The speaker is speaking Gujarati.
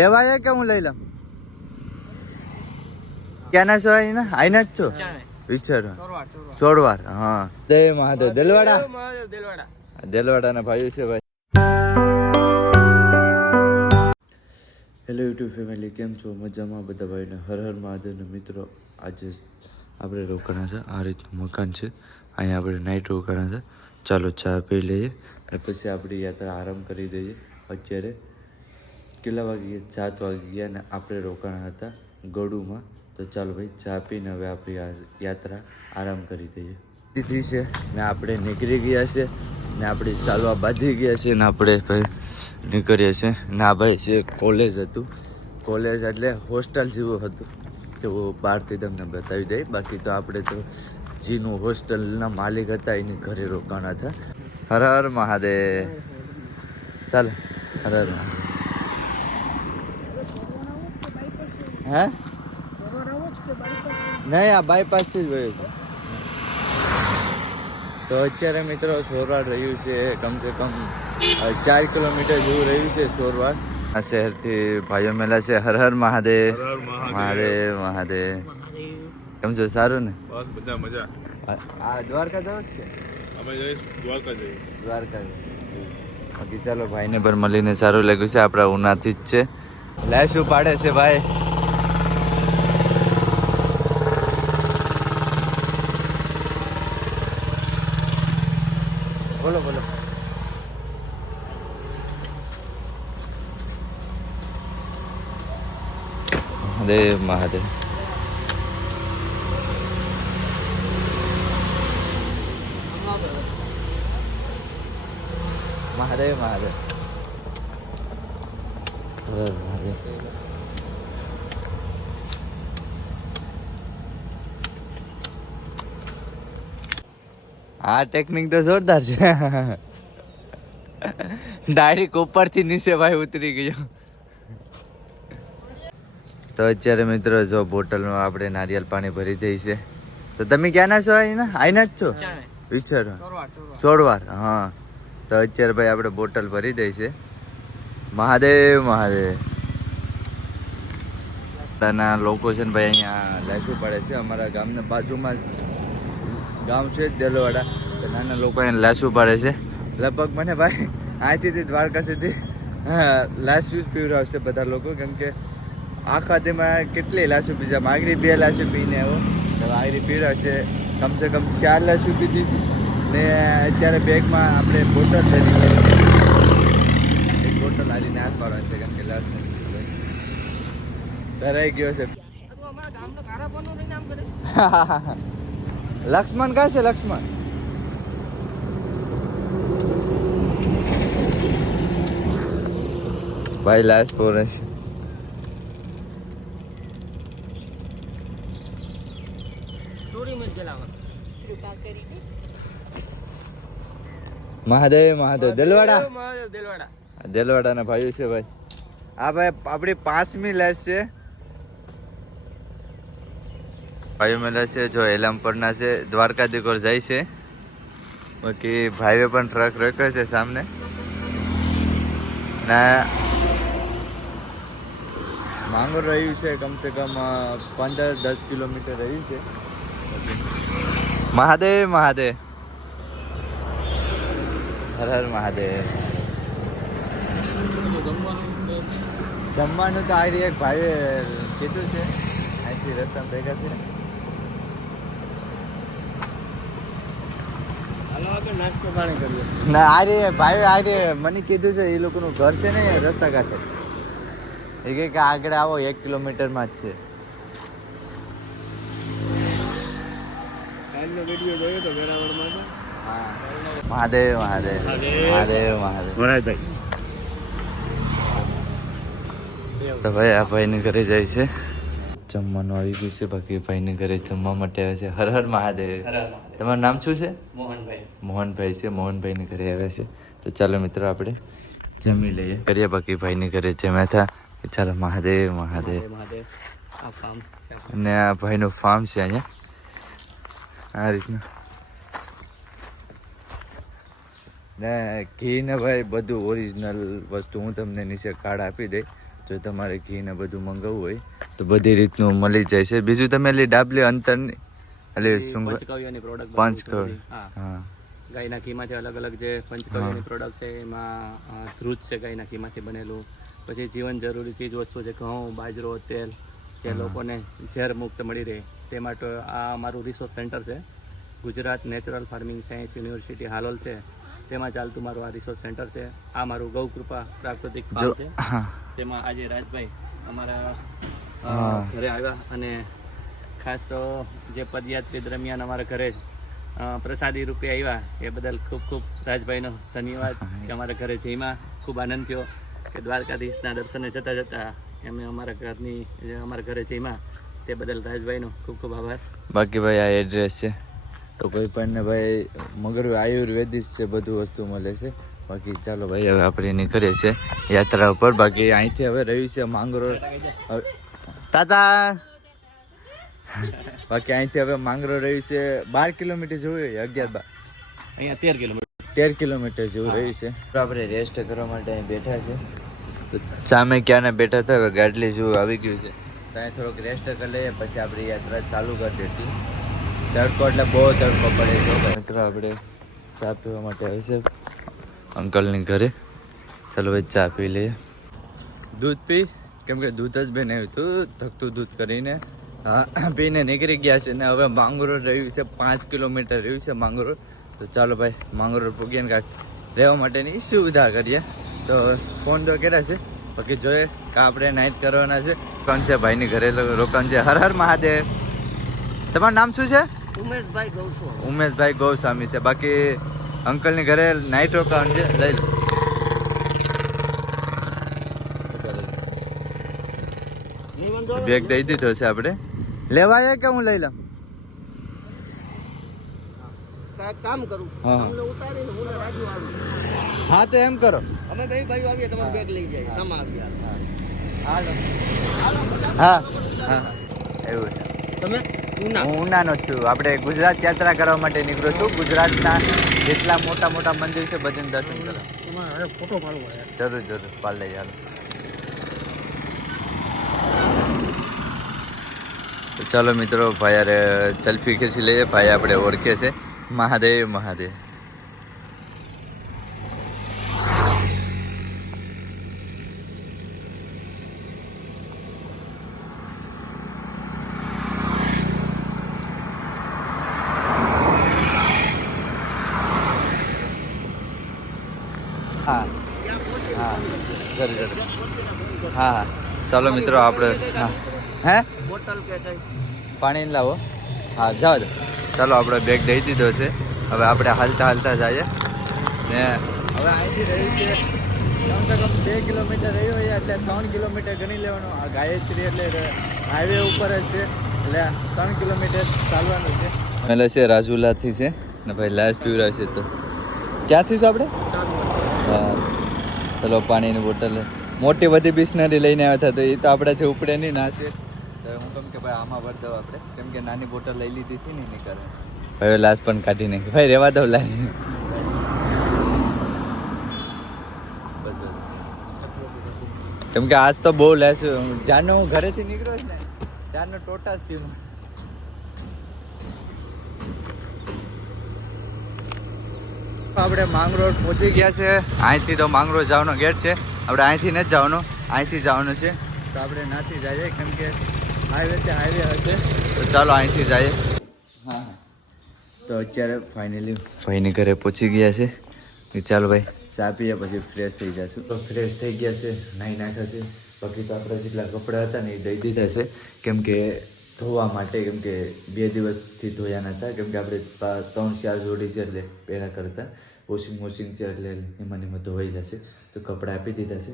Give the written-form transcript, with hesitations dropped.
લેવાય કે હું લઈ લઉં? ક્યાંના છો? આઈના જ છો? વિચાર સોડવાર. હા જય મહાદેવ. દેલવાડા દેલવાડા ના ભાઈઓ છે ભાઈ. હેલો યુટ્યુબ ફેમિલી, કેમ છો? મજામાં બધા ભાઈને હર હર મહાદેવના મિત્રો. આજે આપણે રોકાણા છે, આ રીતનું મકાન છે, અહીંયા આપણે નાઇટ રોકાણા છે. ચાલો ચા પી લઈએ અને પછી આપણી યાત્રા આરંભ કરી દઈએ. અત્યારે કેટલા વાગી ગયા? 7 વાગી ગયા અને આપણે રોકાણા હતા ગળુમાં. તો ચાલો ભાઈ ચા પીને હવે આપણી યાત્રા આરંભ કરી દઈએ. દીધી છે ને આપણે નીકળી ગયા છે ને આપણે ચાલવા બાંધી ગયા છે ને આપણે ભાઈ નીકળીએ છીએ. ના ભાઈ છે કોલેજ હતું, કોલેજ એટલે હોસ્ટેલ જેવું હતું. તો બહારથી તમને બતાવી દઈ. બાકી તો આપણે તો જીનું હોસ્ટેલના માલિક હતા એની ઘરે રોકાણા હતા. હર હર મહાદેવ. ચાલો હર હર મહાદેવ. હે નહીં, આ બાયપાસથી જ વયું છે. તો અત્યારે મિત્રો સોરવાડ રહ્યું છે કમસે કમ 4 કિલોમીટર જેવું રહ્યું છે સોરવાડ. આ શહેરથી ભાઈઓ મેલા છે. હર હર મહાદેવ. મહાદેવ મહાદેવ. કેમ છો? સારું ને? બસ બધા મજા. આ દ્વારકા જાવ કે અમે જઈશ દ્વારકા જઈશ. દ્વારકા. બાકી ચાલો ભાઈને પર મળીને સારું લાગ્યું છે. આપણા ઉનાથી જ છે. લે શું પાડે છે ભાઈ? બોલો બોલો. મહાદેવ મહાદેવ. મહાદેવ મહાદેવ. મહાદેવ. આ ટેકનિક તો જોરદાર છે. ડાયરેક્ટ ઉપરથી નીચે ભાઈ ઉતરી ગયો. તો અત્યારે મિત્રો જો બોટલમાં આપણે નારિયેલ પાણી ભરી દઈ છે. તો તમે ક્યાંના છો? આઈના જ છો? વિચાર સોડવાર. હા તો અત્યારે ભાઈ આપણે બોટલ ભરી દઈ છે. મહાદેવ મહાદેવ. ના લોકો છે ને ભાઈ અહીંયા લેસું પડે છે. અમારા ગામના બાજુમાં ગામ છે જ દેલવાડા. તો નાના લોકો અહીંયા લાસુ પાડે છે. લગભગ મને ભાઈ અહીંથી દ્વારકા સુધી લાસુ જ પીવડાવશે બધા લોકો. કેમ કે આખા દીમાં કેટલી લાસુ પીશે? આગળ 2 લાસુ પીને આવો તો આગળ પીવડાવશે. કમસે કમ 4 લાસુ પીધી ને અત્યારે બેગમાં આપણે બોટલ લઈ લીધી. એક બોટલ આવીને હાથ પાડવાની છે કેમ કે લાસ ધરાઈ ગયો છે. લક્ષ્મણ કાં છે? લક્ષ્મણ ભાઈ લાશ પોરે છે. મહાદેવ મહાદેવ. દેલવાડા દેલવાડા ના ભાઈઓ છે ભાઈ. આ ભાઈ આપણી 5મી લાશ છે. ભાઈઓ મેલા છે જો એલામપરના છે. દ્વારકા દીકોર જાય છે. બાકી ભાઈઓ પણ ટ્રક રાખ્યો છે સામને ના માંગોર રહ્યું છે. કમસે કમ 15-10 કિલોમીટર રહ્યું છે. મહાદેવ મહાદેવ. હર હર મહાદેવ. જમવાનું તો આ એક ભાઈએ કીધું છે અહીંથી રસ્તા ભેગા છે. ના આ ભાઈ આ મને કીધું છે એ લોકોનું ઘર છે ને રસ્તા કાંઠે. એ કે આગળ આવો 1 કિલોમીટરમાં જ છે. મહાદેવ મહાદેવ. મહાદેવ મહાદેવ. તો ભાઈ આ ભાઈને ઘરે જાય છે. જમવાનું આવી ગયું છે. બાકી ભાઈને ઘરે જમવા માટે આવે છે. હર હર મહાદેવ. તમારું નામ શું છે? મોહનભાઈ. મોહનભાઈ છે. મોહનભાઈને ઘરે આવ્યા છે. તો ચાલો મિત્રો આપણે જમી લઈએ કરીએ. બાકી ભાઈને ઘરે જમ્યા હતા. ચાલો મહાદેવ મહાદેવ. અને આ ભાઈનું ફાર્મ છે અહીંયા આ રીતનું. ને ઘી ને ભાઈ બધું ઓરિજિનલ વસ્તુ હું તમને નીચે કાર્ડ આપી દઈ. જો જો તમારે ઘી ને બધું મંગાવવું હોય તો બધી રીતનું મળી જાય છે. બીજું તમે એટલે ડાબલી અંતરની એટલે શું પંચકવ્યની પ્રોડક્ટ પંચકવ્ય. હા હા ગાયના ઘીમાંથી અલગ અલગ જે પંચકવ્યની પ્રોડક્ટ છે એમાં દૂધ છે ગાયના ઘીમાંથી બનેલું. પછી જીવન જરૂરી ચીજ વસ્તુ છે ઘઉં, બાજરો, તેલ જે લોકોને ઝેર મુક્ત મળી રહે તે માટે આ અમારું રિસોર્સ સેન્ટર છે. Gujarat natural farming science university Halol છે તેમાં ચાલતું મારું આ રિસોર્સ સેન્ટર છે. આ મારું ગૌકૃપા પ્રાકૃતિક ફાર્મ છે. હા તેમાં આજે રાજભાઈ અમારા હા. ઘરે આવ્યા અને ખાસ તો જે પદયાત્રી દરમિયાન અમારા ઘરે પ્રસાદી રૂપે આવ્યા એ બદલ ખૂબ ખૂબ રાજભાઈનો ધન્યવાદ કે અમારા ઘરે જઈમાં ખૂબ આનંદ થયો કે દ્વારકાધીશના દર્શને જતાં જતાં એમને અમારા ઘરે જઈમાં તે બદલ રાજભાઈનો ખૂબ ખૂબ આભાર. બાકી ભાઈ આ એડ્રેસ છે તો કોઈ પણ ને ભાઈ મગર આયુર્વેદિક છે બધું વસ્તુ મળે છે. બાકી ચાલો ભાઈ હવે આપણે નીકળીએ છીએ યાત્રા ઉપર. બાકી અહીંથી હવે રહ્યું છે માંગરોળ તાતા. બાકી અહીંથી હવે માંગરોળ રહ્યું છે 12 કિલોમીટર જેવું 11-12 અહીંયા 13 કિલોમીટર 13 કિલોમીટર જેવું રહ્યું છે. તો આપણે રેસ્ટ કરવા માટે અહીં બેઠા છે. તો સામે ક્યાંના બેઠા હતા હવે ગાડલી જેવું આવી ગયું છે તો અહીં થોડોક રેસ્ટ કરી લઈએ પછી આપણી યાત્રા ચાલુ કરી દેતી. તડકો એટલે બહુ તડકો પડે છે મિત્રો. આપણે ચા પીવા માટે આવે છે અંકલની ઘરે. ચાલો ભાઈ ચા પી લઈએ. દૂધ પી કેમ કે દૂધ જ બનાવ્યું હતું ધકતું દૂધ કરીને પીને નીકળી ગયા છે ને હવે માંગરોળ રહ્યું છે 5 કિલોમીટર રહ્યું છે માંગરોળ. તો ચાલો ભાઈ માંગરોળ પૂગીને કાંઈક રહેવા માટેની સુવિધા કરીએ. તો ફોન તો કર્યા છે બાકી જોઈએ કે આપણે નાઇટ કરવાના છે. રોકાણ છે ભાઈની ઘરે રોકાણ છે. હર હર મહાદેવ. તમારું નામ શું છે? ઉમેશભાઈ ગૌસ્વામી છે. બાકી અંકલની ઘરે નાઇટ રોકાણ છે. લઈ લો બેગ દઈ દીધો છે આપણે. લેવા આવ્યા કે હું લઈ લઉં? કામ કરું હા. અમને ઉતારીને હું ને રાજુ આવું. હા તો એમ કરો. અમે બે ભાઈઓ આવીએ તમારું બેગ લઈ જાય સમા આવ્યા. હા હા એવું છે. તમે ઉના હું ઉનાનો જ છું. આપણે ગુજરાત યાત્રા કરવા માટે નીકળ્યો છું. ગુજરાતના જેટલા મોટા મોટા મંદિર છે બધાને દર્શન કરવા. તમારે ફોટો પાડવો છે. જરૂર જરૂર પાડ લઈએ હાલો. તો ચાલો મિત્રો ભાઈ યાર સેલ્ફી ખેંચી લઈએ. ભાઈ આપણે ઓળખે છે. મહાદેવ મહાદેવ. હા હા જરૂર જરૂર. હા હા ચાલો મિત્રો આપણે હા હે બોટલ કે કઈ પાણી લાવો. હા જાઓ દો. ચાલો આપણે બેગ દઈ દીધો છે. હવે આપણે હાલતા હાલતા જઈએ ને હવે અહીંથી રહ્યું છે કમસે કમ 2 કિલોમીટર રહ્યું હોય એટલે 3 કિલોમીટર ગણી લેવાનું. આ ગાયત્રી એટલે હાઈવે ઉપર જ છે એટલે 3 કિલોમીટર ચાલવાનું છે. એટલે છે રાજુલાથી છે ને ભાઈ લાશ પીવરા છે. તો ક્યાંથી છે આપણે? હા ચલો પાણીની બોટલ મોટી બધી બિસ્નરી લઈને આવ્યા હતા તો એ તો આપણાથી ઉપડે નહીં ના છે. તો હું કહું કે ભાઈ આમાં ભર દઉં આપણે કેમ કે નાની બોટલ લઈ લીધી હતી ને એની કારણે. હવે લાશ પણ કાઢી નાખી. ભાઈ રહેવા દઉં લાશ. કેમ કે આજ તો બહુ લાશ જ્યારનો હું ઘરેથી નીકળ્યો છે ને ત્યારનો ટોટા જ પીવું. આપણે માંગરોળ પહોંચી ગયા છે. અહીંથી તો માંગરોળ જવાનો ગેટ છે. આપણે અહીંથી નથી જવાનું અહીંથી જવાનું છે. તો આપણે નાથી જઈએ કેમ કે હાઈવે છે હાઈવે હશે. તો ચાલો અહીંથી જઈએ. હા તો અત્યારે ફાઇનલી ભાઈની ઘરે પહોંચી ગયા છે. ચાલો ભાઈ ચા પીએ પછી ફ્રેશ થઈ જશું. તો ફ્રેશ થઈ ગયા છે નાહી નાખ્યા છે. બાકી તો આપણા જેટલા કપડાં હતા ને એ દઈ દીધા છે કેમ કે ધોવા માટે કેમ કે 2 દિવસથી ધોયા નહોતા કેમ કે આપણે 3-4 જોડી છે એટલે પહેલાં કરતાં વોશિંગ છે એટલે એમાં ધોવાઈ જશે. તો કપડાં આપી દીધા છે.